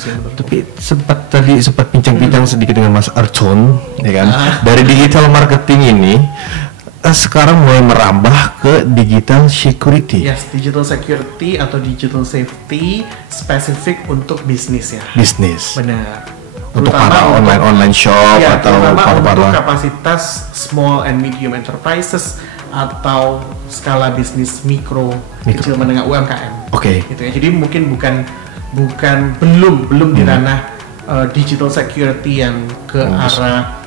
sih menurutku. Tapi sempat bincang-bincang sedikit dengan Mas Archon, ya kan? Dari digital marketing ini sekarang mulai merambah ke digital security. Yes, digital security atau digital safety spesifik untuk bisnis ya. Bisnis. Benar. Untuk para online shop ya, atau untuk kapasitas small and medium enterprises atau skala bisnis mikro. Kecil menengah UMKM. Oke. Gitu ya. Jadi mungkin belum di ranah digital security yang ke arah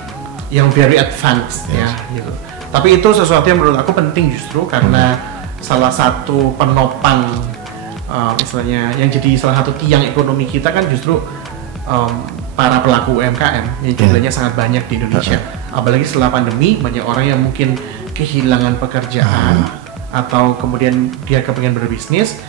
yang very advanced ya gitu. Tapi itu sesuatu yang menurut aku penting justru karena salah satu penopang misalnya yang jadi salah satu tiang ekonomi kita kan justru para pelaku UMKM yang jumlahnya sangat banyak di Indonesia. Apalagi setelah pandemi banyak orang yang mungkin kehilangan pekerjaan atau kemudian dia kepengen berbisnis,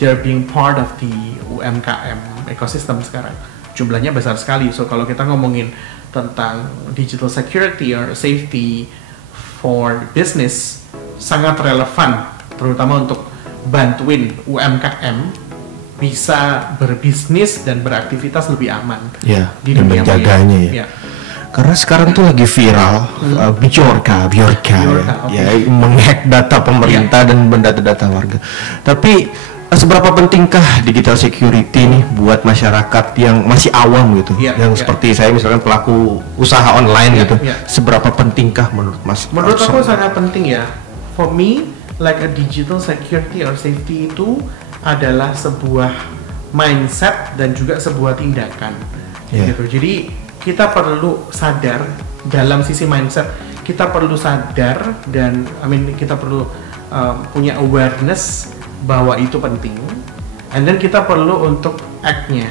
they're being part of the UMKM ecosystem sekarang. Jumlahnya besar sekali. So kalau kita ngomongin tentang digital security or safety for business sangat relevan, terutama untuk bantuin UMKM bisa berbisnis dan beraktivitas lebih aman di dunia menjaganya ya. Karena sekarang tuh lagi viral Bjorka ya, menghack data pemerintah dan data warga. Tapi seberapa pentingkah digital security nih buat masyarakat yang masih awam gitu, yang seperti saya misalkan pelaku usaha online gitu, seberapa pentingkah menurut Mas? Menurut aku sangat penting ya. For me, like a digital security or safety itu adalah sebuah mindset dan juga sebuah tindakan gitu. Jadi kita perlu sadar dalam sisi mindset, kita perlu sadar dan kita perlu punya awareness bahwa itu penting, and then kita perlu untuk act-nya,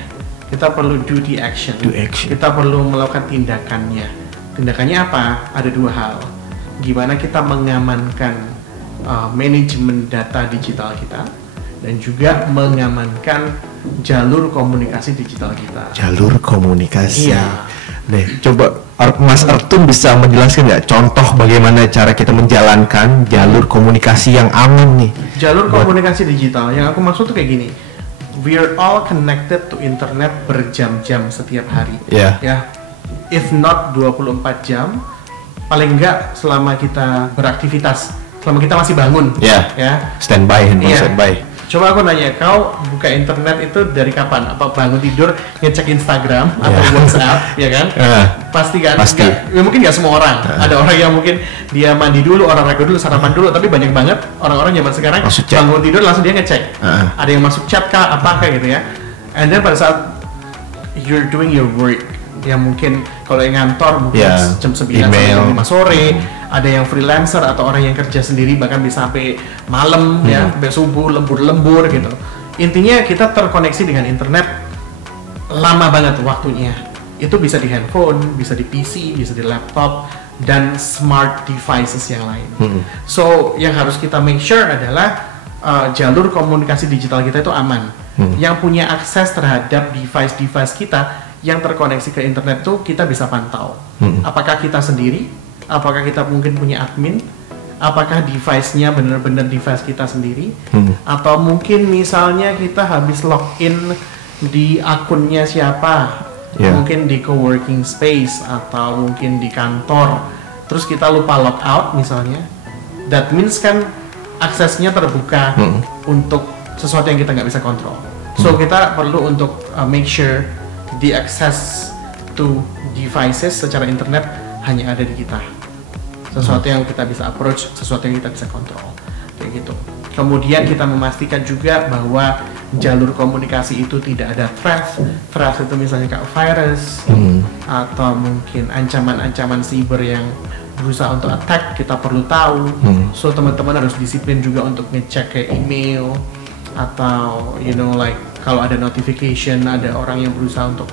kita perlu do the action. Kita perlu melakukan tindakannya. Tindakannya apa? Ada dua hal. Gimana kita mengamankan manajemen data digital kita dan juga mengamankan jalur komunikasi digital kita. Jalur komunikasi. Nih, coba Mas Artun bisa menjelaskan nggak contoh bagaimana cara kita menjalankan jalur komunikasi yang aman nih? Jalur komunikasi digital yang aku maksud tuh kayak gini. We're all connected to internet berjam-jam setiap hari. Ya. If not 24 jam, paling enggak selama kita beraktivitas, selama kita masih bangun. Ya. Standby, standby. Coba aku nanya, kau buka internet itu dari kapan? Apa bangun tidur ngecek Instagram atau WhatsApp, ya kan? Pasti kan? Pasti. Mungkin nggak semua orang. Ada orang yang mungkin dia mandi dulu, olahraga dulu, sarapan dulu. Tapi banyak banget orang-orang zaman sekarang bangun tidur langsung dia ngecek. Ada yang masuk chat kah, apa kayak gitu ya. And then pada saat you're doing your work, yang mungkin kalau yang ngantor mungkin jam 9 sampai jam 5 sore, ada yang freelancer atau orang yang kerja sendiri bahkan bisa sampai malam ya, sampai subuh lembur gitu. Intinya kita terkoneksi dengan internet lama banget waktunya. Itu bisa di handphone, bisa di PC, bisa di laptop dan smart devices yang lain. So yang harus kita make sure adalah jalur komunikasi digital kita itu aman. Yang punya akses terhadap device-device kita yang terkoneksi ke internet tuh kita bisa pantau. Apakah kita sendiri? Apakah kita mungkin punya admin? Apakah device-nya benar-benar device kita sendiri? Atau mungkin misalnya kita habis login di akunnya siapa? Mungkin di coworking space atau mungkin di kantor. Terus kita lupa log out misalnya. That means kan aksesnya terbuka untuk sesuatu yang kita nggak bisa kontrol. So kita perlu untuk make sure the access to devices secara internet hanya ada di kita. Sesuatu yang kita bisa approach, sesuatu yang kita bisa kontrol, kayak gitu. Kemudian kita memastikan juga bahwa jalur komunikasi itu tidak ada threat itu misalnya kayak virus atau mungkin ancaman-ancaman cyber yang berusaha untuk attack, kita perlu tahu. So teman-teman harus disiplin juga untuk ngecek kayak email atau like kalau ada notification, ada orang yang berusaha untuk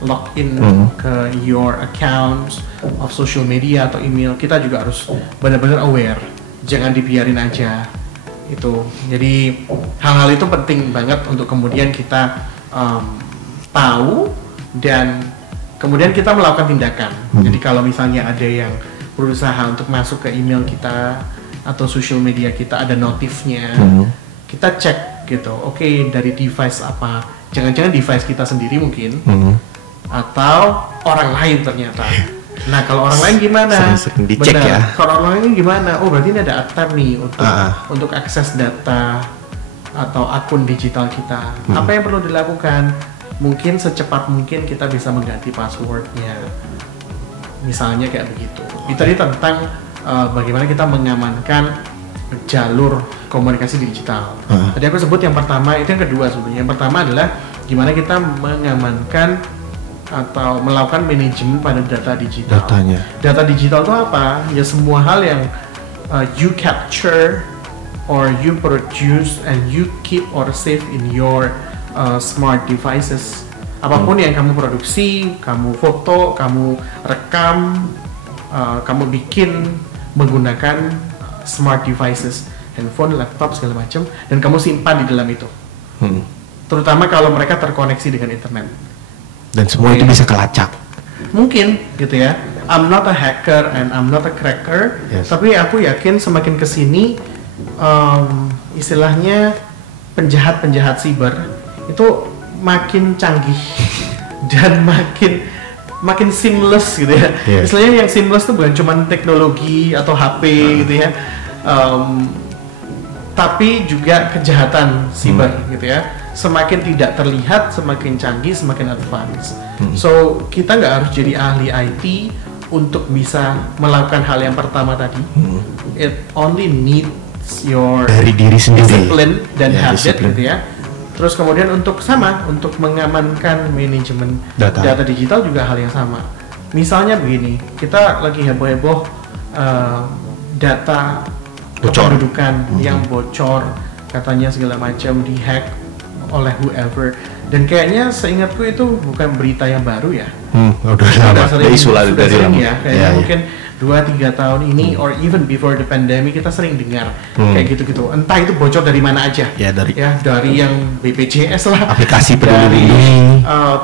login ke your accounts of social media atau email, kita juga harus benar-benar aware, jangan dibiarin aja itu. Jadi hal-hal itu penting banget untuk kemudian kita tahu dan kemudian kita melakukan tindakan. Jadi kalau misalnya ada yang berusaha untuk masuk ke email kita atau social media kita, ada notifnya, kita cek gitu. Oke, dari device apa? Jangan-jangan device kita sendiri mungkin, atau orang lain ternyata. Nah, kalau orang lain gimana? Sering dicek ya. Kalau orang lain gimana? Oh, berarti ini ada tab nih untuk akses data atau akun digital kita. Apa yang perlu dilakukan? Mungkin secepat mungkin kita bisa mengganti passwordnya. Misalnya kayak begitu. Itu tadi tentang bagaimana kita mengamankan jalur komunikasi digital. Tadi aku sebut yang pertama, itu yang kedua sebenarnya. Yang pertama adalah gimana kita mengamankan atau melakukan manajemen pada data digital. Datanya. Data digital itu apa? Ya semua hal yang you capture or you produce and you keep or save in your smart devices. Apapun yang kamu produksi, kamu foto, kamu rekam, kamu bikin menggunakan smart devices, handphone, laptop, segala macam, dan kamu simpan di dalam itu. Terutama kalau mereka terkoneksi dengan internet. Dan semua itu bisa kelacak. Mungkin gitu ya. I'm not a hacker and I'm not a cracker. Tapi aku yakin semakin kesini istilahnya penjahat-penjahat siber itu makin canggih dan makin seamless gitu ya. Istilahnya yang seamless itu bukan cuma teknologi atau HP gitu ya. Tapi juga kejahatan siber gitu ya. Semakin tidak terlihat, semakin canggih, semakin advance. So kita nggak harus jadi ahli IT untuk bisa melakukan hal yang pertama tadi. It only needs your dari diri sendiri, discipline dan habit gitu ya. Terus kemudian untuk mengamankan manajemen data digital juga hal yang sama. Misalnya begini, kita lagi heboh-heboh data kependudukan yang bocor, katanya segala macam dihack oleh whoever, dan kayaknya seingatku itu bukan berita yang baru ya. Sudah sering ya, kayaknya mungkin 2-3 tahun ini or even before the pandemic kita sering dengar kayak gitu-gitu. Entah itu bocor dari mana aja. Dari yang BPJS lah, aplikasi dari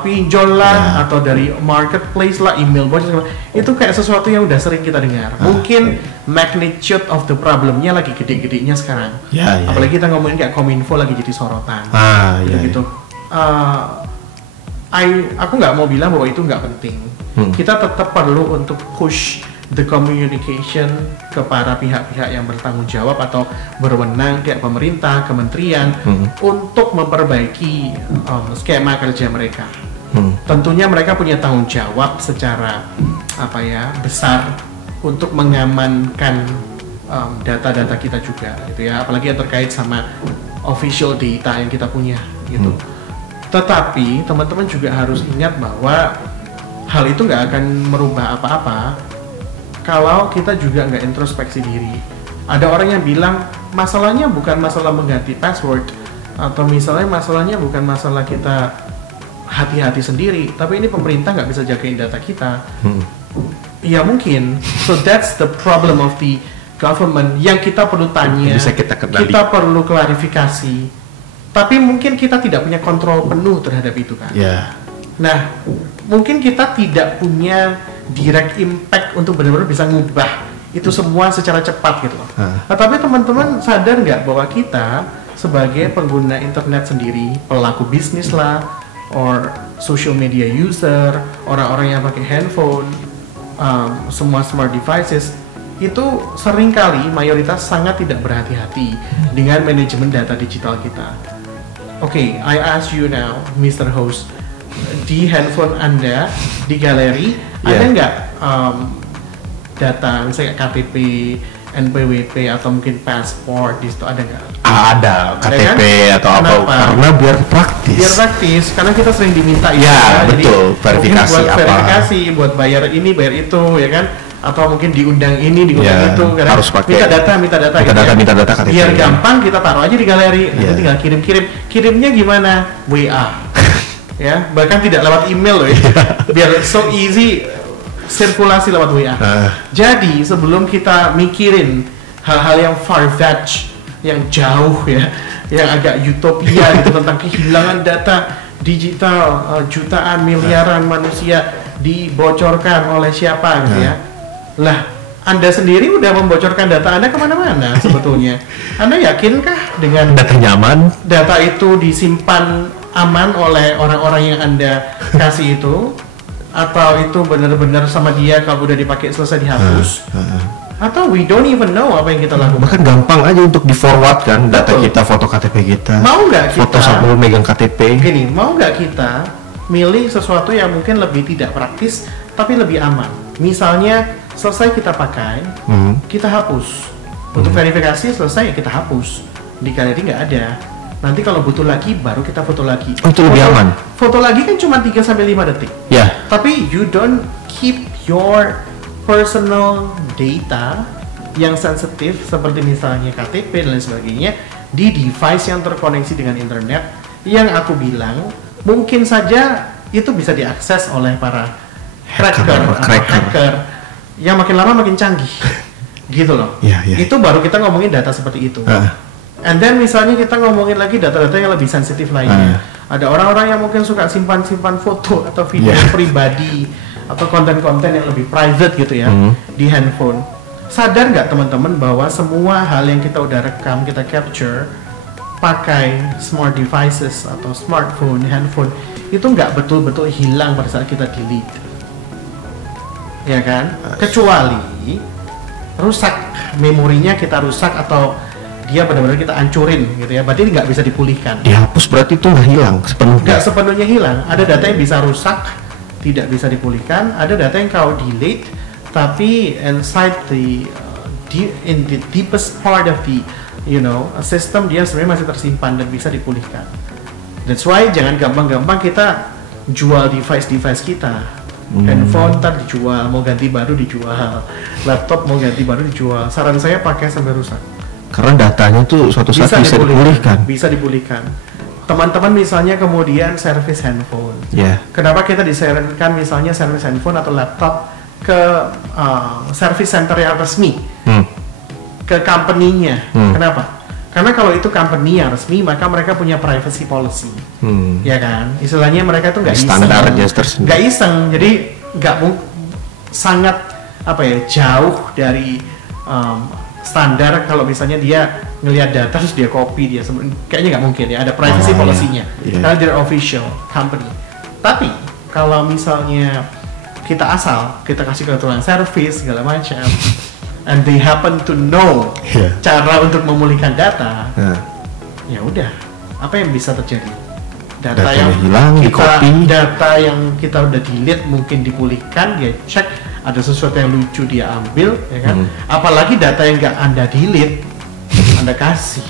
pinjol lah, atau dari marketplace lah, email bocor. Itu kayak sesuatu yang udah sering kita dengar. Mungkin magnitude of the problemnya lagi gede-gedenya sekarang. Apalagi kita ngomongin kayak Kominfo lagi jadi sorotan. Gitu. Aku nggak mau bilang bahwa itu nggak penting. Kita tetap perlu untuk push the communication ke para pihak-pihak yang bertanggung jawab atau berwenang kayak pemerintah, kementerian untuk memperbaiki skema kerja mereka. Tentunya mereka punya tanggung jawab secara besar untuk mengamankan data-data kita juga gitu ya, apalagi yang terkait sama official data yang kita punya gitu. Tetapi teman-teman juga harus ingat bahwa hal itu nggak akan merubah apa-apa kalau kita juga nggak introspeksi diri. Ada orang yang bilang masalahnya bukan masalah mengganti password, atau misalnya masalahnya bukan masalah kita hati-hati sendiri, tapi ini pemerintah nggak bisa jagain data kita. Ya mungkin. So that's the problem of the government yang kita perlu tanya, kita perlu klarifikasi. Tapi mungkin kita tidak punya kontrol penuh terhadap itu kan. Nah, mungkin kita tidak punya direct impact untuk benar-benar bisa ngubah itu semua secara cepat gitu loh. Tapi teman-teman sadar nggak bahwa kita sebagai pengguna internet sendiri, pelaku bisnis lah, or social media user, orang-orang yang pakai handphone, semua smart devices, itu seringkali mayoritas sangat tidak berhati-hati dengan manajemen data digital kita. Oke, I ask you now, Mr. Host, di handphone Anda, di galeri, ada nggak data misalnya KTP, NPWP atau mungkin paspor di situ, ada nggak? Ada KTP kan? Atau kenapa? Karena biar praktis, karena kita sering diminta betul, verifikasi buat verifikasi, buat bayar ini, bayar itu, ya kan? Atau mungkin diundang ini, diundang itu, karena harus pakai minta data KTP. Biar gampang kita taruh aja di galeri, nanti tinggal kirimnya gimana? WA. Ya, bahkan tidak lewat email loh ya. Biar so easy sirkulasi lewat WA. Jadi sebelum kita mikirin hal-hal yang far-fetched, yang jauh ya, yang agak utopia gitu tentang kehilangan data digital, jutaan miliaran manusia dibocorkan oleh siapa gitu ya. Lah, Anda sendiri udah membocorkan data Anda kemana-mana sebetulnya. Anda yakinkah dengan data nyaman? Data itu disimpan aman oleh orang-orang yang Anda kasih itu? Atau itu benar-benar sama dia kalau udah dipakai selesai dihapus? Atau we don't even know apa yang kita lakukan? Bahkan gampang aja untuk di-forward kan data kita, foto KTP kita. Mau nggak kita? Foto sambil megang KTP. Gini, mau nggak kita milih sesuatu yang mungkin lebih tidak praktis tapi lebih aman? Misalnya selesai kita pakai, kita hapus. Untuk verifikasi selesai kita hapus. Di galeri nggak ada. Nanti kalau butuh lagi baru kita foto lagi. Oh, itu lebih aman. Foto lagi kan cuma 3 sampai 5 detik. Ya. Tapi you don't keep your personal data yang sensitif seperti misalnya KTP dan lain sebagainya di device yang terkoneksi dengan internet yang aku bilang mungkin saja itu bisa diakses oleh para hacker yang makin lama makin canggih gitu loh. Itu baru kita ngomongin data seperti itu. And then misalnya kita ngomongin lagi data-data yang lebih sensitif lainnya. Ada orang-orang yang mungkin suka simpan-simpan foto atau video pribadi atau konten-konten yang lebih private gitu ya di handphone. Sadar nggak teman-teman bahwa semua hal yang kita udah rekam, kita capture pakai smart devices atau smartphone, handphone itu nggak betul-betul hilang pada saat kita delete, ya kan? Kecuali rusak memorinya, kita rusak atau dia benar-benar kita hancurin gitu ya, berarti nggak bisa dipulihkan. Dihapus berarti itu nggak hilang sepenuhnya? Nggak sepenuhnya hilang. Ada data yang bisa rusak, tidak bisa dipulihkan. Ada data yang kau delete, tapi inside in the deepest part of the system dia sebenarnya masih tersimpan dan bisa dipulihkan. That's why jangan gampang-gampang kita jual device kita. Handphone ntar dijual, mau ganti baru dijual. Laptop mau ganti baru dijual. Saran saya pakai sampai rusak. Karena datanya tuh suatu saat bisa dipulihkan. Bisa dipulihkan. Teman-teman misalnya kemudian servis handphone. Kenapa kita disarankan misalnya servis handphone atau laptop ke service center yang resmi, ke company-nya. Kenapa? Karena kalau itu company yang resmi, maka mereka punya privacy policy, ya kan? Istilahnya mereka tuh nggak iseng, nggak iseng, jadi nggak sangat jauh dari standar. Kalau misalnya dia ngelihat data terus dia copy, dia kayaknya nggak mungkin ya, ada privacy policy-nya, karena they're official company. Tapi kalau misalnya kita kita kasih ke tukang service segala macam, and they happen to know cara untuk memulihkan data, ya udah, apa yang bisa terjadi? Data yang hilang, data yang kita udah delete mungkin dipulihkan, dia cek ada sesuatu yang lucu dia ambil, ya kan? Apalagi data yang nggak Anda delete, Anda kasih,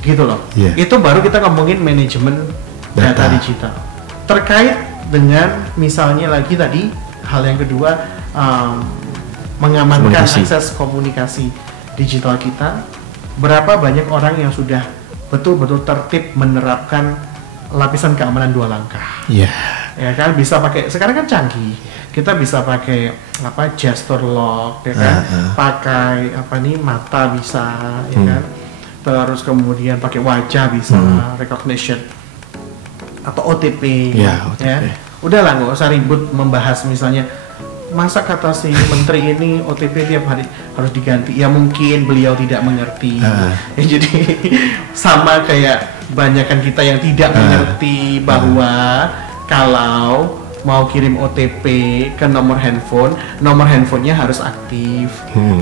gitu loh. Itu baru kita ngomongin manajemen data digital. Terkait dengan misalnya lagi tadi hal yang kedua, mengamankan akses komunikasi digital kita. Berapa banyak orang yang sudah betul-betul tertib menerapkan lapisan keamanan 2 langkah? Ya kan, bisa pakai, sekarang kan canggih, kita bisa pakai gesture lock, ya kan, pakai mata bisa, ya kan, terus kemudian pakai wajah bisa, recognition atau OTP, ya. Udahlah, nggak usah ribut membahas misalnya masa kata si menteri ini OTP tiap hari harus diganti. Ya mungkin beliau tidak mengerti. Jadi sama kayak banyakan kita yang tidak mengerti bahwa kalau mau kirim OTP ke nomor handphonenya harus aktif.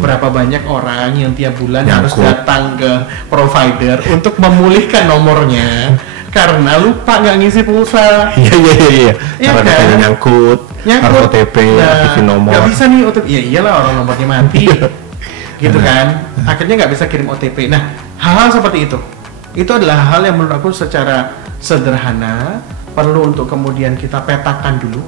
Berapa banyak orang yang tiap bulan harus datang ke provider untuk memulihkan nomornya karena lupa nggak ngisi pulsa. Iya. Karena datanya nyangkut. Harus OTP, aktifin nomor. Nggak bisa nih OTP. Ya iyalah, orang nomornya mati. Gitu kan. Akhirnya nggak bisa kirim OTP. Nah, hal-hal seperti itu adalah hal yang menurut aku secara sederhana perlu untuk kemudian kita petakan dulu.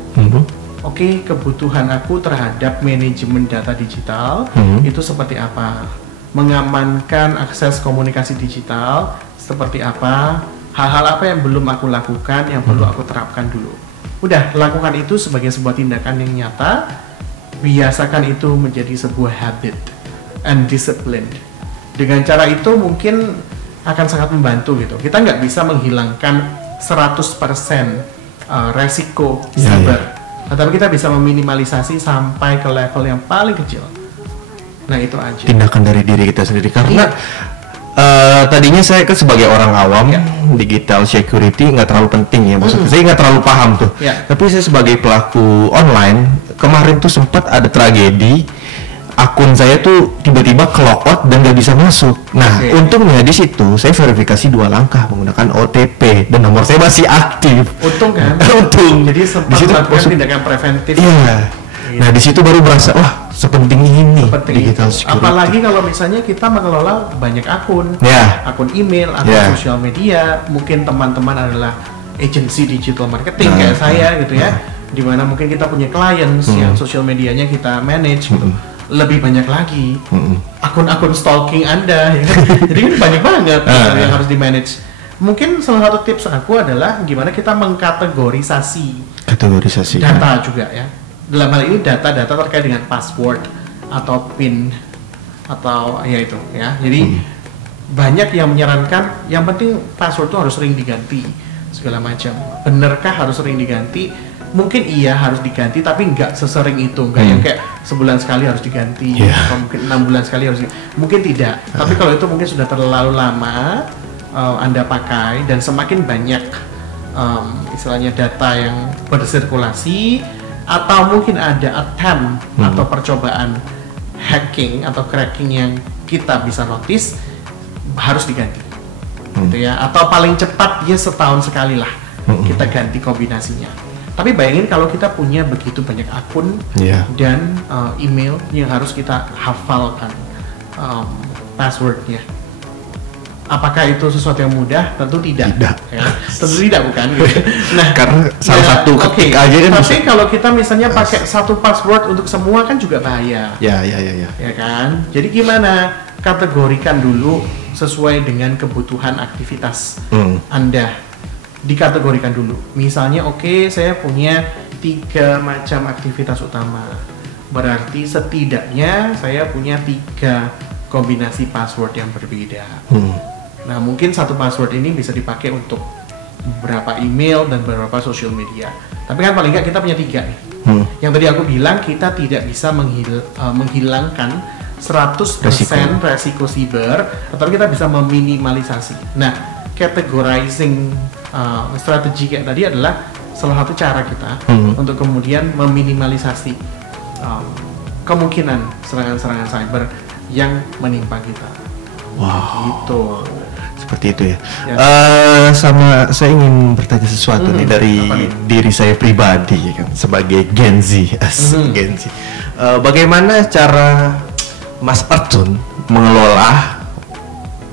Oke, kebutuhan aku terhadap manajemen data digital itu seperti apa? Mengamankan akses komunikasi digital seperti apa? Hal-hal apa yang belum aku lakukan, yang perlu aku terapkan dulu. Udah, lakukan itu sebagai sebuah tindakan yang nyata. Biasakan itu menjadi sebuah habit and discipline. Dengan cara itu mungkin akan sangat membantu gitu. Kita nggak bisa menghilangkan 100% resiko cyber, tetapi kita bisa meminimalisasi sampai ke level yang paling kecil. Nah itu aja. Tindakan dari diri kita sendiri karena tadinya saya kan sebagai orang awam digital security nggak terlalu penting ya, maksudnya saya nggak terlalu paham tuh. Tapi saya sebagai pelaku online kemarin tuh sempat ada tragedi, akun saya tuh tiba-tiba ke-logout dan nggak bisa masuk. Nah untungnya di situ saya verifikasi 2 langkah menggunakan OTP dan nomor saya masih aktif. Untung kan? Untung. Jadi sempat melakukan tindakan preventif. Iya. Nah di situ baru berasa wah sepenting ini digital security. Apalagi kalau misalnya kita mengelola banyak akun, akun email, akun sosial media, mungkin teman-teman adalah agency digital marketing kayak saya gitu ya, dimana mungkin kita punya clients yang sosial medianya kita manage gitu. Lebih banyak lagi akun-akun stalking Anda ya kan? Jadi kan banyak banget yang harus di manage. Mungkin salah satu tips aku adalah gimana kita mengkategorisasi data juga ya. Dalam hal ini data-data terkait dengan password atau PIN atau ya itu ya. Jadi banyak yang menyarankan yang penting password itu harus sering diganti segala macam. Benarkah harus sering diganti? Mungkin iya harus diganti tapi nggak sesering itu, nggak yang kayak sebulan sekali harus diganti atau mungkin 6 bulan sekali harus mungkin tidak. Tapi kalau itu mungkin sudah terlalu lama Anda pakai dan semakin banyak istilahnya data yang bersirkulasi atau mungkin ada attempt atau percobaan hacking atau cracking yang kita bisa notice, harus diganti gitu ya, atau paling cepat ya setahun sekali lah kita ganti kombinasinya. Tapi bayangin kalau kita punya begitu banyak akun dan email yang harus kita hafalkan passwordnya. Apakah itu sesuatu yang mudah? Tentu tidak. Ya. Tentu tidak, bukan. Gitu. Nah, karena salah satu ketik aja kan. Tapi kalau kita misalnya pakai satu password untuk semua kan juga bahaya. Ya kan. Jadi gimana? Kategorikan dulu sesuai dengan kebutuhan aktivitas Anda. Dikategorikan dulu. Misalnya, saya punya 3 macam aktivitas utama. Berarti setidaknya saya punya 3 kombinasi password yang berbeda. Nah, mungkin satu password ini bisa dipakai untuk beberapa email dan beberapa social media. Tapi kan paling nggak kita punya 3 nih. Yang tadi aku bilang kita tidak bisa menghilangkan 100% resiko siber, tetapi kita bisa meminimalisasi. Nah, categorizing strategi kayak tadi adalah salah satu cara kita untuk kemudian meminimalisasi kemungkinan serangan-serangan cyber yang menimpa kita. Gitu. Seperti itu ya. Sama saya ingin bertanya sesuatu nih dari diri saya pribadi ya kan, sebagai Gen Z. Gen Z. Bagaimana cara Mas Arjun mengelola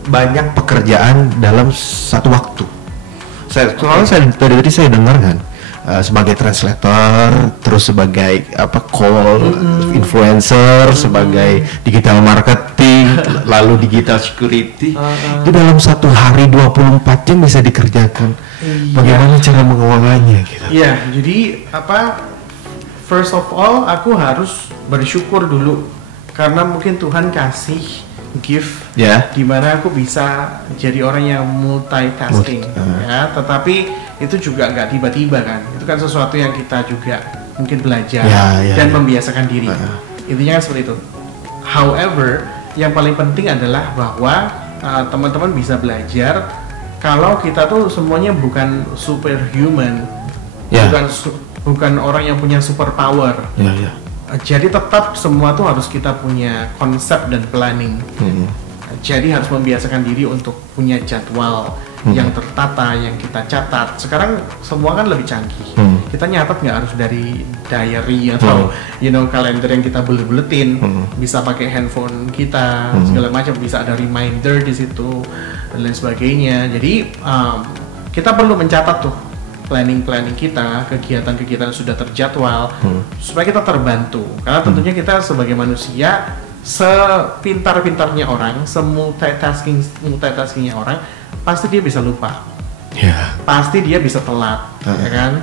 banyak pekerjaan dalam satu waktu? Soalnya tadi saya dengar kan, sebagai translator, terus sebagai call influencer, sebagai digital marketing, lalu digital security. Itu dalam satu hari 24 jam bisa dikerjakan. Bagaimana cara mengelolanya gitu? Iya, jadi first of all aku harus bersyukur dulu karena mungkin Tuhan kasih gift di mana aku bisa jadi orang yang multitasking ya, tetapi itu juga nggak tiba-tiba kan, itu kan sesuatu yang kita juga mungkin belajar dan membiasakan diri. Intinya kan seperti itu. However, yang paling penting adalah bahwa teman-teman bisa belajar kalau kita tuh semuanya bukan superhuman, bukan orang yang punya superpower. Jadi tetap semua tuh harus kita punya konsep dan planning. Jadi harus membiasakan diri untuk punya jadwal yang tertata, yang kita catat. Sekarang semua kan lebih canggih. Kita nyatat nggak harus dari diary atau kalender yang kita bulet-buletin. Bisa pakai handphone kita, segala macam. Bisa ada reminder di situ dan lain sebagainya. Jadi kita perlu mencatat tuh planning kita, kegiatan-kegiatan sudah terjadwal supaya kita terbantu. Karena tentunya kita sebagai manusia sepintar-pintarnya orang, semultitaskingnya orang, pasti dia bisa lupa. Pasti dia bisa telat, ya kan?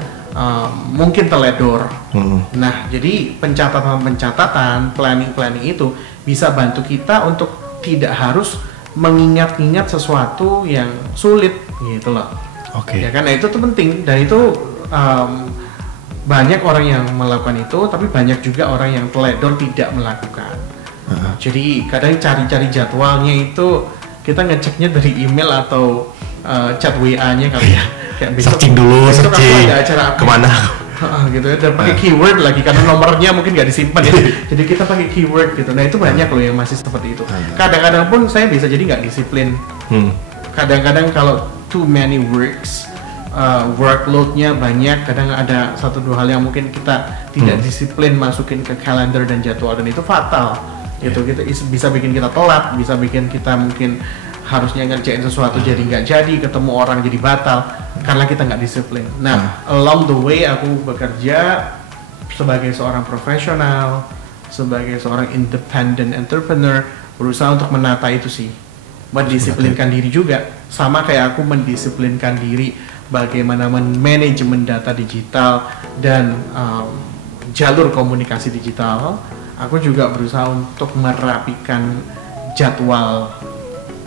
Mungkin teledor. Nah, jadi pencatatan, planning itu bisa bantu kita untuk tidak harus mengingat-ingat sesuatu yang sulit gitu loh. Ya kan, nah itu tuh penting, dan itu banyak orang yang melakukan itu, tapi banyak juga orang yang teledor tidak melakukan. Jadi kadang cari-cari jadwalnya itu kita ngeceknya dari email atau chat WA-nya kali ya. Kayak searching dulu, searching ada acara apa kemana gitu ya, dan pakai keyword lagi karena nomornya mungkin nggak disimpan ya. Jadi kita pakai keyword gitu. Nah itu banyak loh yang masih seperti itu. Kadang-kadang pun saya bisa jadi nggak disiplin. Kadang-kadang kalau too many works, workload-nya banyak, kadang ada 1-2 hal yang mungkin kita tidak disiplin masukin ke kalender dan jadwal, dan itu fatal. Gitu, kita bisa bikin kita telat, bisa bikin kita mungkin harusnya ngerjain sesuatu jadi nggak jadi, ketemu orang jadi batal karena kita nggak disiplin. Nah, along the way aku bekerja sebagai seorang profesional, sebagai seorang independent entrepreneur, berusaha untuk menata itu sih, mendisiplinkan diri juga, sama kayak aku mendisiplinkan diri bagaimana manajemen data digital dan jalur komunikasi digital. Aku juga berusaha untuk merapikan jadwal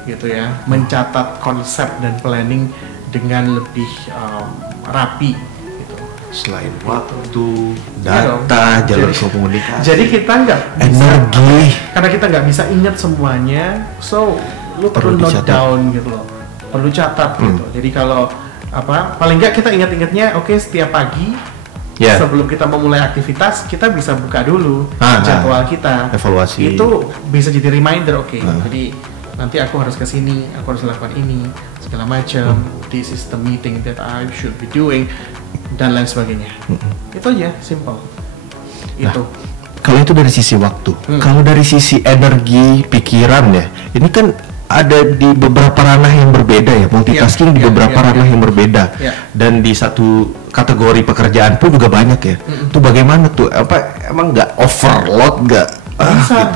gitu ya, mencatat konsep dan planning dengan lebih rapi gitu. Selain waktu, data, jalur komunikasi. Jadi kita nggak energi, karena kita nggak bisa ingat semuanya, so lu perlu note down gitu loh, perlu catat gitu. Jadi kalau paling nggak kita ingat-ingatnya, oke, setiap pagi sebelum kita memulai aktivitas kita bisa buka dulu jadwal kita, evaluasi. Itu bisa jadi reminder, oke. Jadi nanti aku harus ke sini, aku harus lakukan ini, segala macam. This is the meeting that I should be doing, dan lain sebagainya. Itu aja, simple. Itu. Kalau itu dari sisi waktu, kalau dari sisi energi, pikiran ya, ini kan ada di beberapa ranah yang berbeda ya, multitasking di beberapa ranah yang berbeda, dan di satu kategori pekerjaan pun juga banyak ya. Itu bagaimana tuh? Emang nggak overload nggak?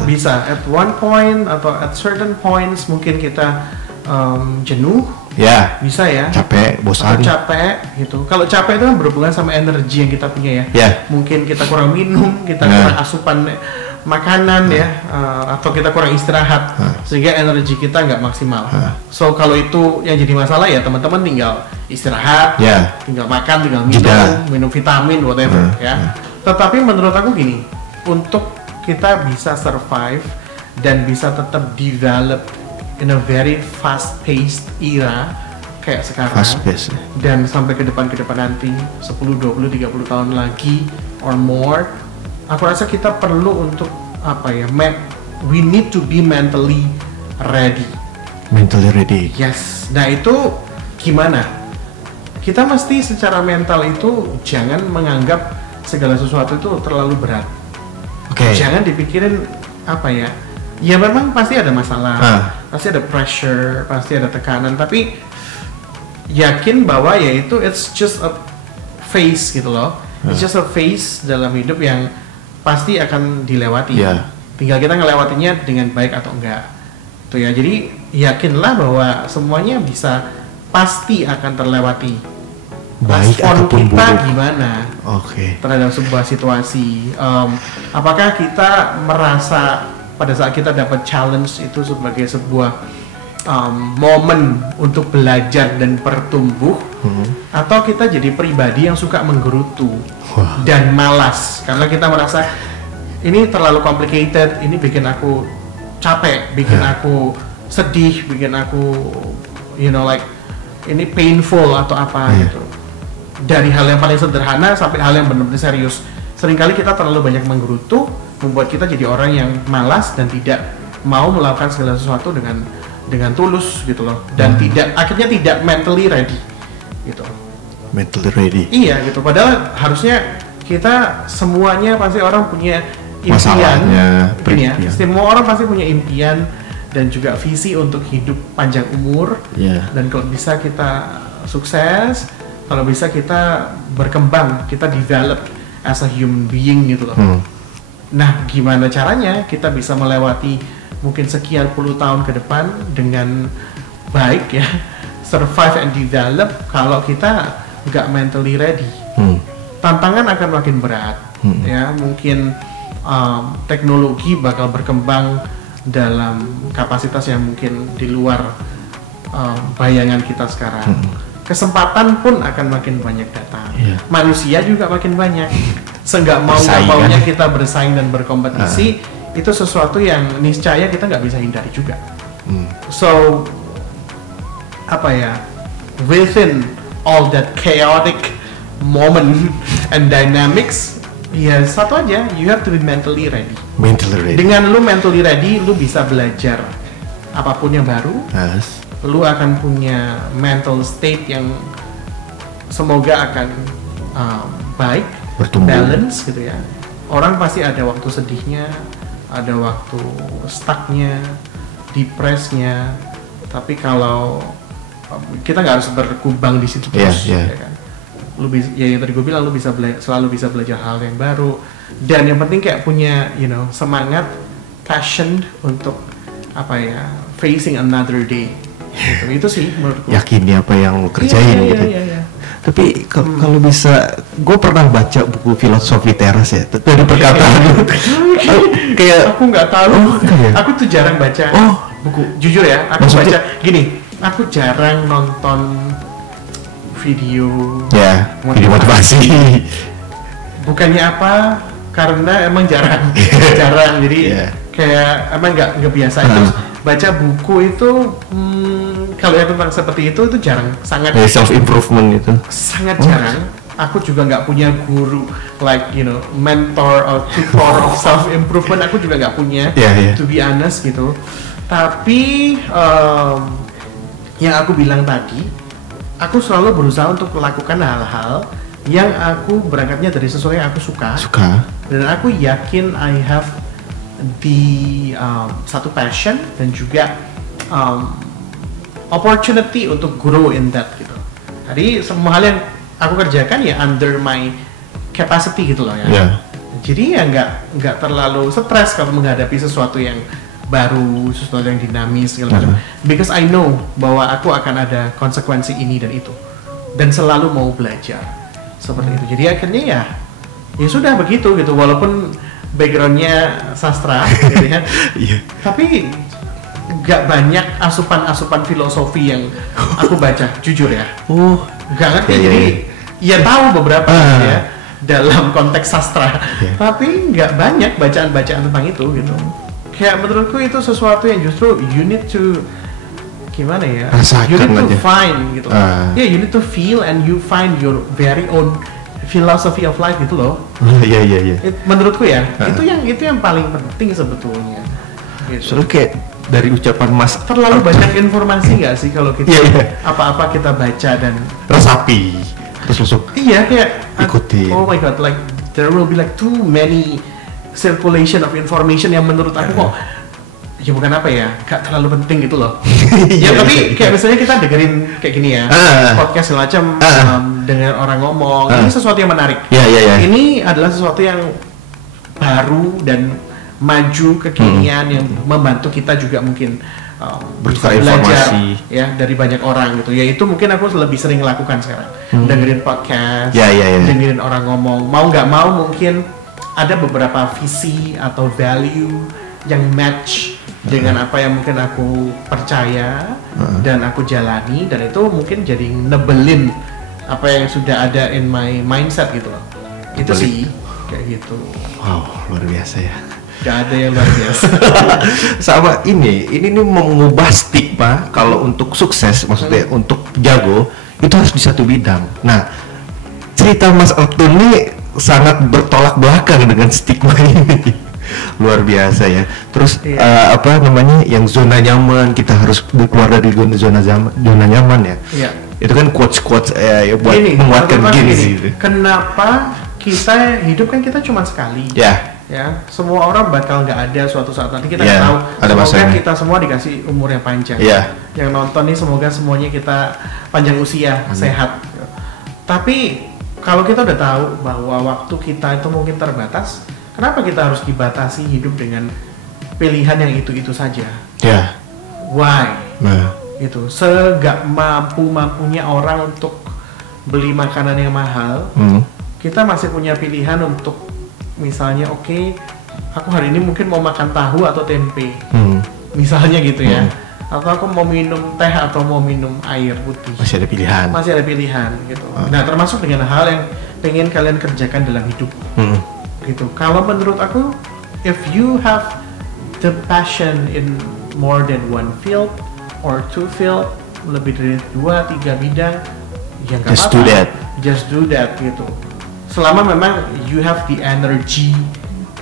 Bisa. At one point atau at certain points mungkin kita jenuh. Ya. Bisa ya. Capek, bosan. Capek gitu. Kalau capek itu kan berhubungan sama energi yang kita punya ya. Mungkin kita kurang minum, kita kurang asupan makanan atau kita kurang istirahat sehingga energi kita nggak maksimal. So kalau itu yang jadi masalah ya teman-teman tinggal istirahat, tinggal makan, tinggal minum vitamin, whatever ya. Tetapi menurut aku gini, untuk kita bisa survive dan bisa tetap develop in a very fast paced era kayak sekarang, dan sampai ke depan nanti 10, 20, 30 tahun lagi or more, aku rasa kita perlu untuk we need to be mentally ready. Yes. Nah itu gimana? Kita mesti secara mental itu jangan menganggap segala sesuatu itu terlalu berat. Jangan dipikirin ya memang pasti ada masalah, pasti ada pressure, pasti ada tekanan, tapi yakin bahwa ya itu it's just a phase gitu loh. It's just a phase dalam hidup yang pasti akan dilewati. Tinggal kita ngelewatinya dengan baik atau enggak. Tuh ya, jadi yakinlah bahwa semuanya pasti akan terlewati. Baik ataupun kita buruk. Gimana terhadap sebuah situasi, apakah kita merasa pada saat kita dapat challenge itu sebagai sebuah momen untuk belajar dan bertumbuh, atau kita jadi pribadi yang suka menggerutu dan malas karena kita merasa ini terlalu complicated, ini bikin aku capek, bikin aku sedih, bikin aku ini painful atau apa gitu. Dari hal yang paling sederhana sampai hal yang benar-benar serius. Seringkali kita terlalu banyak menggerutu, membuat kita jadi orang yang malas dan tidak mau melakukan segala sesuatu dengan tulus gitu loh. Dan akhirnya tidak mentally ready gitu. Mentally ready. Iya gitu. Padahal harusnya kita semuanya pasti orang punya impian. Semua orang pasti punya impian dan juga visi untuk hidup panjang umur. Dan kalau bisa kita sukses, kalau bisa kita berkembang, kita develop as a human being gitu loh. Nah, gimana caranya kita bisa melewati mungkin sekian puluh tahun ke depan dengan baik ya, survive and develop kalau kita nggak mentally ready. Tantangan akan makin berat ya, mungkin teknologi bakal berkembang dalam kapasitas yang mungkin di luar bayangan kita sekarang. Kesempatan pun akan makin banyak datang. Manusia juga makin banyak. Seenggak maunya kita bersaing dan berkompetisi, itu sesuatu yang niscaya kita nggak bisa hindari juga. So apa ya, within all that chaotic moment and dynamics, ya satu aja, you have to be mentally ready. Dengan lu mentally ready, lu bisa belajar apapun yang baru. Lu akan punya mental state yang semoga akan baik, bertumbuh, balance gitu ya. Orang pasti ada waktu sedihnya, ada waktu stucknya, depresnya. Tapi kalau kita nggak harus berkubang di situ terus, ya kan. Lu bisa, ya yang tadi gue bilang, lu bisa selalu bisa belajar hal yang baru. Dan yang penting kayak punya, semangat, passion untuk apa ya, facing another day. Gitu. Itu sih menurutku. Yakini apa yang lu kerjain gitu. Iya. Tapi kalau bisa, gue pernah baca buku filosofi teras ya, dari perkataan kayak aku nggak tahu. Aku tuh jarang baca buku. Jujur ya, aku baca gini. Aku jarang nonton video motivasi. Bukannya apa, karena emang jarang. Jadi kayak emang nggak biasa. Terus baca buku itu kalau yang tentang seperti itu jarang, sangat self improvement itu sangat jarang. Aku juga nggak punya guru like mentor or tutor of self improvement. Aku juga nggak punya, to be honest gitu. Tapi yang aku bilang tadi, aku selalu berusaha untuk melakukan hal-hal yang aku berangkatnya dari sesuatu yang aku suka. Dan aku yakin I have satu passion dan juga opportunity untuk grow in that gitu. Jadi semua hal yang aku kerjakan ya under my capacity gitu loh ya. Jadi ya nggak terlalu stres kalau menghadapi sesuatu yang baru, sesuatu yang dinamis segala macam. Because I know bahwa aku akan ada konsekuensi ini dan itu, dan selalu mau belajar seperti itu. Jadi akhirnya ya sudah begitu gitu. Walaupun backgroundnya sastra, gitu ya. Tapi nggak banyak asupan gitu yang aku baca, jujur ya. Nggak ngerti. Jadi ya tahu beberapa ya dalam konteks sastra, tapi nggak banyak bacaan-bacaan tentang itu gitu. Kayak menurutku itu sesuatu yang justru you need to gimana ya? You need to find gitu. You need to feel and you find your very own philosophy of life gitu loh. Menurutku ya, itu yang paling penting sebetulnya. Gitu. Soalnya kayak dari ucapan Mas, terlalu banyak informasi nggak sih kalau kita apa-apa kita baca dan resapi terus langsung kayak ikutin. Oh my god, like there will be like too many circulation of information yang menurut aku kok ya bukan apa ya, gak terlalu penting gitu loh. Tapi kayak misalnya kita dengerin kayak gini ya, podcast semacam dengan orang ngomong, ini sesuatu yang menarik. Ini adalah sesuatu yang baru dan maju kekinian yang membantu kita juga mungkin bisa belajar ya dari banyak orang gitu. Ya itu mungkin aku lebih sering lakukan sekarang, dengerin podcast, dengerin orang ngomong. Mau nggak mau mungkin ada beberapa visi atau value yang match dengan apa yang mungkin aku percaya dan aku jalani, dan itu mungkin jadi nebelin apa yang sudah ada in my mindset gitu loh. Itu sih kayak gitu. Wow, luar biasa ya. Gak ada yang luar biasa. Sama ini mengubah stigma kalau untuk sukses, maksudnya untuk jago itu harus di satu bidang. Nah, cerita Mas Altun ini sangat bertolak belakang dengan stigma ini. Luar biasa ya. Terus yang zona nyaman, kita harus keluar dari zona nyaman ya. Itu kan quotes buat menguatkan gini sih. Kenapa kita hidup kan kita cuma sekali. Ya, semua orang bakal nggak ada suatu saat nanti, kita nggak tahu. Semoga kita semua dikasih umur yang panjang. Yang nonton nih semoga semuanya kita panjang usia, sehat. Tapi kalau kita udah tahu bahwa waktu kita itu mungkin terbatas, kenapa kita harus dibatasi hidup dengan pilihan yang itu-itu saja? Why? Itu segak mampunya orang untuk beli makanan yang mahal, kita masih punya pilihan untuk misalnya aku hari ini mungkin mau makan tahu atau tempe, misalnya gitu ya. Atau aku mau minum teh atau mau minum air putih. Masih ada pilihan gitu. Nah, termasuk dengan hal yang pengen kalian kerjakan dalam hidup. Gitu. Kalau menurut aku, if you have the passion in more than one field or two field, lebih dari 2-3 bidang, ya nggak apa-apa. Just do that gitu. Selama memang you have the energy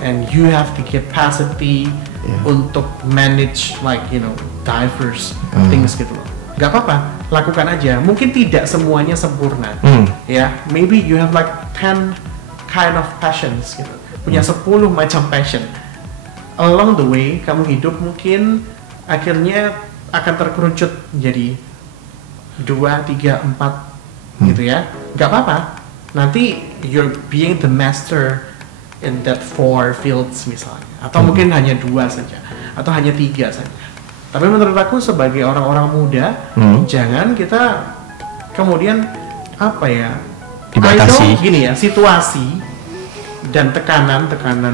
and you have the capacity untuk manage like diverse things gitu loh. Gak apa-apa, lakukan aja. Mungkin tidak semuanya sempurna. Ya, maybe you have like 10 kind of passions gitu. Punya 10 macam passion. Along the way, kamu hidup mungkin akhirnya akan terkerucut jadi 2, 3, 4 gitu ya. Gak apa-apa. Nanti you're being the master in that 4 fields misalnya. Atau mungkin hanya 2 saja. Atau hanya 3 saja. Tapi menurut aku sebagai orang-orang muda, jangan kita kemudian apa ya? Dibatasi. Gini ya, situasi dan tekanan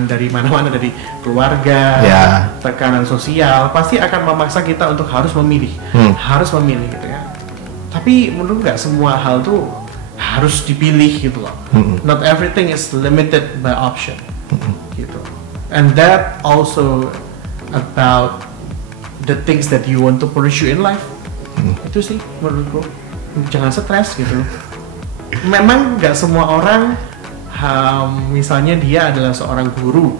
dari mana-mana, dari keluarga, tekanan sosial pasti akan memaksa kita untuk harus memilih gitu ya. Tapi menurut nggak semua hal tuh harus dipilih gitu loh. Not everything is limited by option gitu. And that also about the things that you want to pursue in life. Itu sih menurutku. Jangan stres gitu. Memang nggak semua orang misalnya dia adalah seorang guru.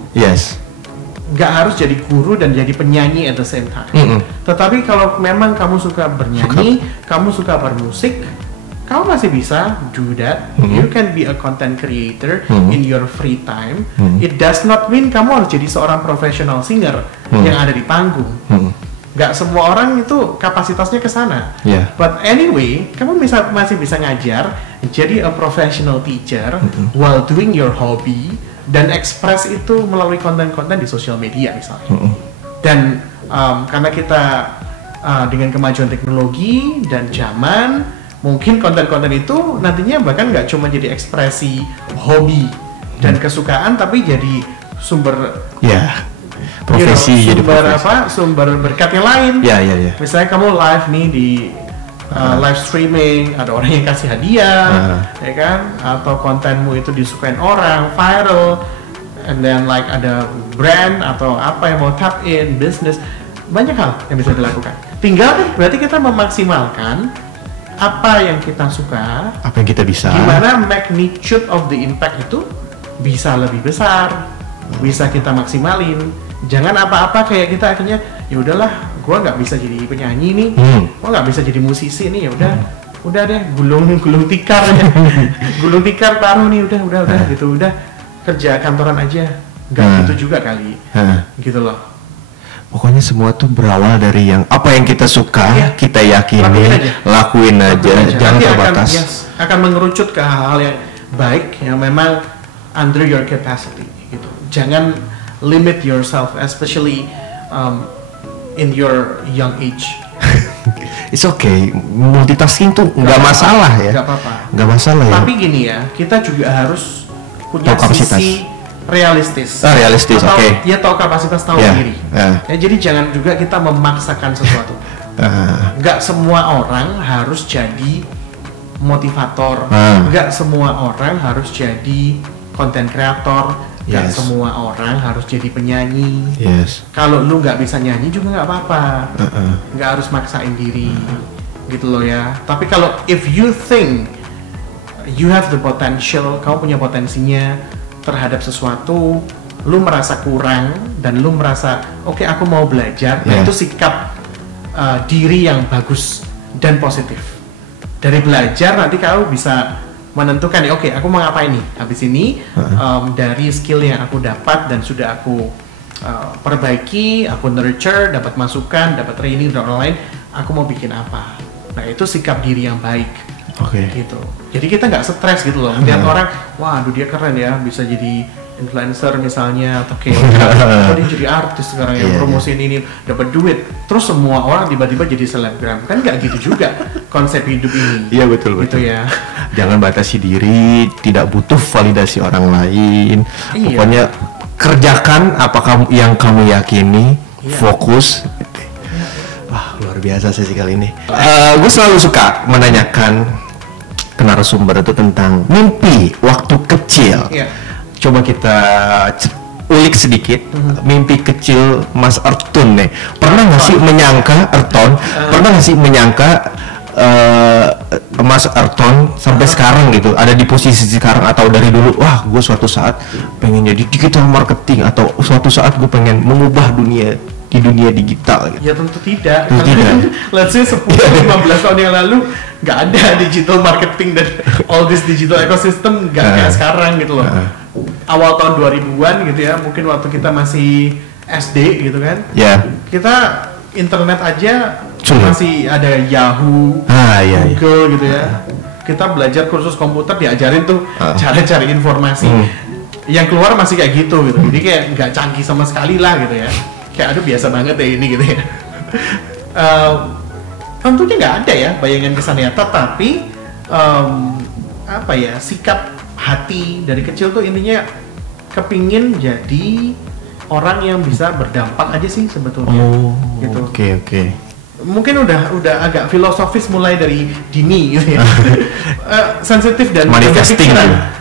Nggak harus jadi guru dan jadi penyanyi at the same time. Tetapi kalau memang kamu suka bernyanyi, kamu suka bermusik, kamu masih bisa do that. You can be a content creator in your free time. It does not mean kamu harus jadi seorang professional singer yang ada di panggung. Gak semua orang itu kapasitasnya ke sana. But anyway, kamu masih bisa ngajar, jadi a professional teacher while doing your hobby dan express itu melalui konten-konten di sosial media misalnya. Dan karena kita dengan kemajuan teknologi dan zaman, mungkin konten-konten itu nantinya bahkan nggak cuma jadi ekspresi hobi dan kesukaan, tapi jadi sumber profesi, jadi sumber berkat yang lain. Misalnya kamu live nih di live streaming, ada orang yang kasih hadiah, ya kan? Atau kontenmu itu disukain orang, viral, and then like ada brand atau apa yang mau tap in business, banyak hal yang bisa dilakukan. Tinggal berarti kita memaksimalkan apa yang kita suka, apa yang kita bisa, gimana magnitude of the impact itu bisa lebih besar, bisa kita maksimalin. Jangan apa-apa kayak kita akhirnya ya udahlah, gua nggak bisa jadi penyanyi nih, gua nggak bisa jadi musisi nih, ya udah deh gulung tikar aja, gulung tikar taruh nih, udah gitu, udah kerja kantoran aja, nggak gitu juga kali, gitu loh. Pokoknya semua tuh berawal dari yang apa yang kita suka, kita yakini, lakuin aja. Jangan terbatas. Akan mengerucut ke hal-hal yang baik yang memang under your capacity gitu. Jangan limit yourself, especially in your young age. It's okay, multitasking tuh nggak masalah ya. Nggak apa-apa. Nggak masalah ya. Tapi gini ya, kita juga harus punya sisi realistis. Realistis, oke. Dia tahu kapasitas, tahu diri. Ya, jadi jangan juga kita memaksakan sesuatu. Nggak semua orang harus jadi motivator. Nggak semua orang harus jadi content creator. Nggak semua orang harus jadi penyanyi. Kalau lu nggak bisa nyanyi juga nggak apa-apa. Nggak harus maksain diri, gitu loh ya. Tapi kalau if you think you have the potential, kamu punya potensinya terhadap sesuatu, lu merasa kurang dan lu merasa oke, aku mau belajar, nah itu sikap diri yang bagus dan positif. Dari belajar nanti kamu bisa menentukan oke, aku mau ngapain nih habis ini, dari skill yang aku dapat dan sudah aku perbaiki, aku nurture, dapat masukan, dapat training dan lain-lain, aku mau bikin apa. Nah itu sikap diri yang baik. Gitu. Jadi kita nggak stres gitu loh. Melihat orang, wah, dia keren ya, bisa jadi influencer misalnya, atau kayak dia jadi artis sekarang yang promosiin ini, dapat duit. Terus semua orang tiba-tiba jadi selebgram. Kan nggak gitu juga konsep hidup ini. Iya betul. Gitu ya. Jangan batasi diri, tidak butuh validasi orang lain. Pokoknya kerjakan apa yang kamu yakini, fokus. Wah, luar biasa sesi kali ini. Gue selalu suka menanyakan ke narasumber itu tentang mimpi waktu kecil. Coba kita ulik sedikit mimpi kecil Mas Erton nih. Pernah nggak sih menyangka pernah nggak sih menyangka Mas Erton sampai sekarang gitu ada di posisi sekarang, atau dari dulu wah gue suatu saat pengen jadi digital marketing, atau suatu saat gue pengen mengubah dunia digital gitu? Ya tentu tidak. Let's say 10-15 tahun yang lalu nggak ada digital marketing dan all this digital ecosystem nggak kayak sekarang gitu loh. Awal tahun 2000-an gitu ya, mungkin waktu kita masih SD gitu kan. Kita internet aja masih ada Yahoo, Google gitu ya. Kita belajar kursus komputer diajarin tuh cara cari informasi. Yang keluar masih kayak gitu. Jadi kayak nggak canggih sama sekali lah gitu ya. Kayak aduh biasa banget ya ini gitu ya. Tentunya nggak ada ya bayangan kesannya, tetapi apa ya, sikap hati dari kecil tuh intinya kepingin jadi orang yang bisa berdampak aja sih sebetulnya. Gitu. Oke. Mungkin udah agak filosofis mulai dari dini gitu ya. Sensitif dan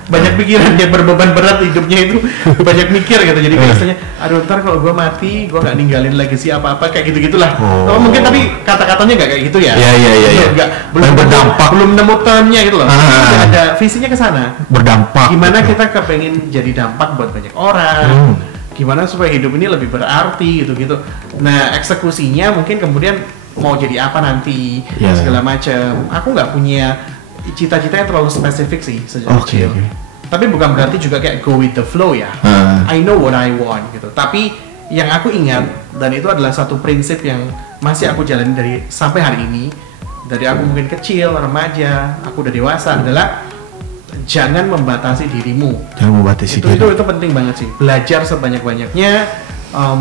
banyak pikiran yang berbeban berat hidupnya itu banyak mikir gitu. Jadi biasanya aduh ntar kalau gue mati gue nggak ninggalin legacy apa-apa kayak gitu-gitulah. Mungkin tapi kata-katanya nggak kayak gitu ya. Iya. Belum berdampak, belum nemu termnya gitu loh. Udah ada visinya ke sana. Berdampak. Gimana kita kepengen jadi dampak buat banyak orang. Gimana supaya hidup ini lebih berarti gitu-gitu. Nah, eksekusinya mungkin kemudian mau jadi apa nanti segala macam. Aku nggak punya cita-cita yang terlalu spesifik sih sejak kecil. Tapi bukan berarti juga kayak go with the flow ya. I know what I want gitu. Tapi yang aku ingat, dan itu adalah satu prinsip yang masih aku jalani dari sampai hari ini, dari aku mungkin kecil, remaja, aku udah dewasa, adalah jangan membatasi dirimu. Jangan membatasi diri. Itu penting banget sih. Belajar sebanyak-banyaknya,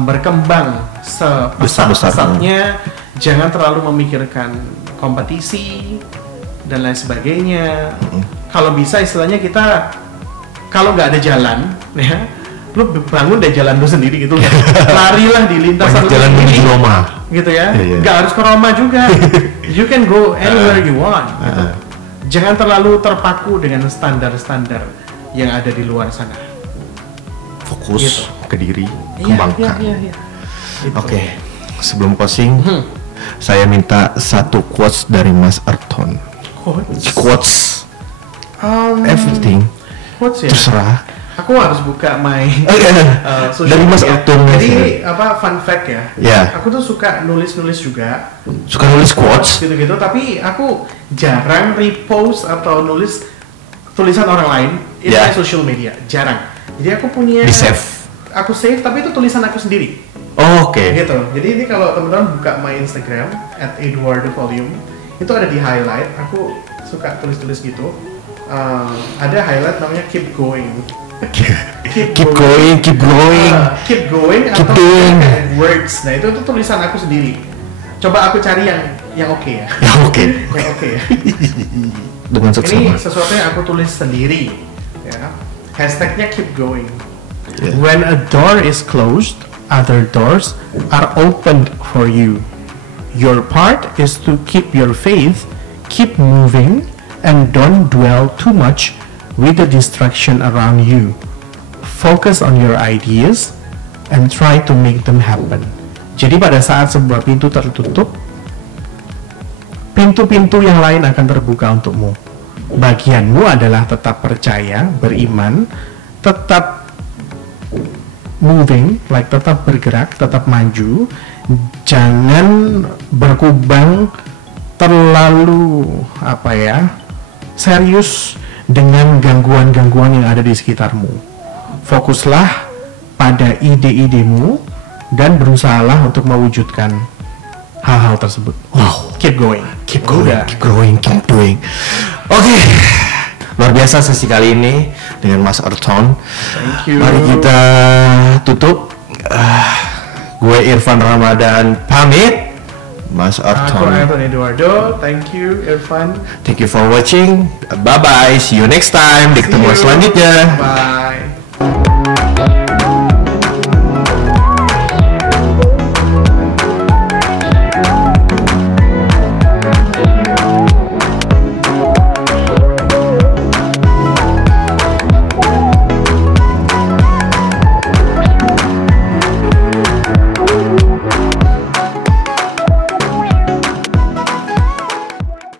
berkembang sebesar-besarnya. Jangan terlalu memikirkan kompetisi dan lain sebagainya. Kalau bisa istilahnya kita kalau nggak ada jalan, ya, lu bangun deh jalan lu sendiri gitu. Larilah di lintasan jalan menuju Roma. Gitu ya. Nggak harus ke Roma juga. You can go anywhere you want. Gitu. Jangan terlalu terpaku dengan standar-standar yang ada di luar sana. Fokus ke diri, kembangkan. Gitu. Oke. Sebelum closing, saya minta satu quotes dari Mas Erton. Quotes. Everything. Quotes ya. Terserah. Aku harus buka dari Mas Erton. Jadi fun fact ya. Aku tuh suka nulis-nulis juga. Suka nulis quotes gitu-gitu, tapi aku jarang repost atau nulis tulisan orang lain di social media. Jarang. Jadi aku punya aku save tapi itu tulisan aku sendiri. Gitu. Jadi ini kalau teman-teman buka my Instagram @eduardovolume, itu ada di highlight. Aku suka tulis-tulis gitu. Ada highlight namanya keep going. Keep going atau words. Nah itu tulisan aku sendiri. Coba aku cari yang oke ya. Yang oke ya. Dengan seksama. Ini sesuatu yang aku tulis sendiri. Ya. Hashtagnya keep going. When a door is closed, other doors are opened for you. Your part is to keep your faith, keep moving, and don't dwell too much with the distraction around you. Focus on your ideas and try to make them happen. Jadi pada saat sebuah pintu tertutup, pintu-pintu yang lain akan terbuka untukmu. Bagianmu adalah tetap percaya, beriman, tetap moving, tetap bergerak, tetap maju. Jangan berkubang terlalu serius dengan gangguan-gangguan yang ada di sekitarmu. Fokuslah pada ide-idemu dan berusahalah untuk mewujudkan hal-hal tersebut. Keep going. Oke. Luar biasa sesi kali ini dengan Mas Erton. Thank you. Mari kita tutup. Gue Irfan Ramadan pamit. Mas Erton. Aku Irfan Eduardo. Thank you Irfan. Thank you for watching. Bye bye. See you next time. Di ketemuan selanjutnya. Bye.